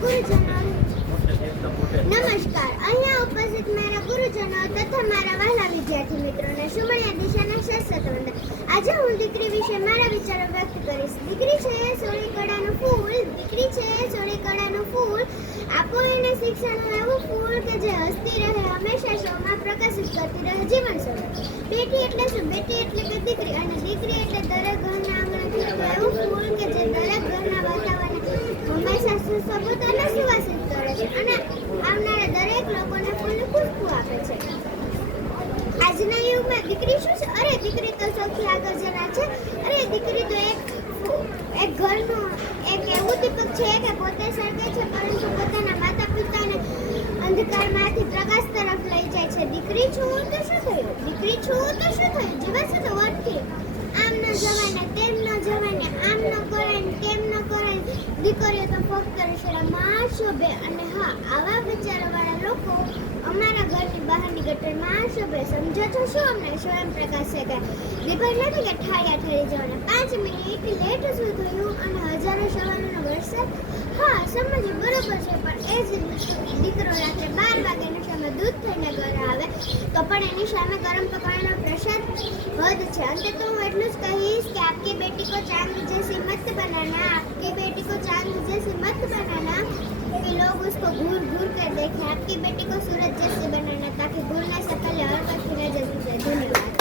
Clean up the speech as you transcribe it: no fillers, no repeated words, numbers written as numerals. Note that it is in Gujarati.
गुरुजनों नमस्कार। અહીંયા ઉપસ્થિત મારા ગુરુજનો તથા મારા વહાલા વિદ્યાર્થી મિત્રોને સુમણિયા દિશાના શાસ્ત્ર વંદન। આજે હું દીકરી વિશે મારા વિચારો વ્યક્ત કરીશ। દીકરી છે સોળી કળાનું ફૂલ, દીકરી છે સોળી કળાનું ફૂલ। આપો એને શિક્ષણનું એવું ફૂલ કે જે હસતી રહે, હંમેશા શોમાં પ્રકાશિત કરતી રહે જીવન સૌરભ। બેટી એટલે શું? બેટી એટલે કે દીકરી, અને દીકરી એટલે દરેક ઘરના આંગણે ખીલતું એવું ફૂલ કે જે દરેક ઘરના વાતાવરણને હંમેશા સુશોભિત અને સુવાસિત કરે છે અને આવનારા દરેક લોકોને ફૂલની ખુશ્બુ આપે છે। આજના યુગમાં દીકરી શું છે? અરે દીકરી તો સૌથી આગળ જનાર છે। અરે દીકરી તો એક ઘરનો એક એવું દીપક છે કે પોતે સળગે છે પરંતુ પોતાના માતા પિતાને અંધકારમાંથી પ્રકાશ તરફ લઈ જાય છે। દીકરી છું તો શું થયું? દીકરી છું તો શું થયું? જીવન છે તો વર્તી આમ ન જવાય ને તેમ ન જવાય ને આમ ન કરાય ને તેમ ન કરાય। દીકરીઓ તો ફક્ત રસોડામાં શોભે। અને હા, આવા વિચારવાળા લોકો અમારા ઘરની બહારની ગટરમાં શોભે। સમજો છો શું? અમને સ્વયં પ્રકાશ છે કે દીપક નથી કે ઠાળિયા ઠરી જવાના 5 મિનિટ લેટ શું થયું અને હજારો સવાલોનો વરસાદ। હા, સમજ બરોબર છે, પણ એ જ દીકરો રાત્રે 12 વાગે નશામાં દૂધ થઈને ઘરે આવે તો પણ એની સામે ગરમ પકવાનનો પ્રસાદ હદ છે। અંતે તો હું એટલું જ કહીશ કે આપકી બેટી को चांद जैसी मत बनाना, आपकी बेटी को चांद जैसी मत बनाना कि लोग उसको घूर घूर कर देखें। आपकी बेटी को सूरज जैसी बनाना ताकि भूलने से पहले और वक्त नजर गुजरे। धन्यवाद।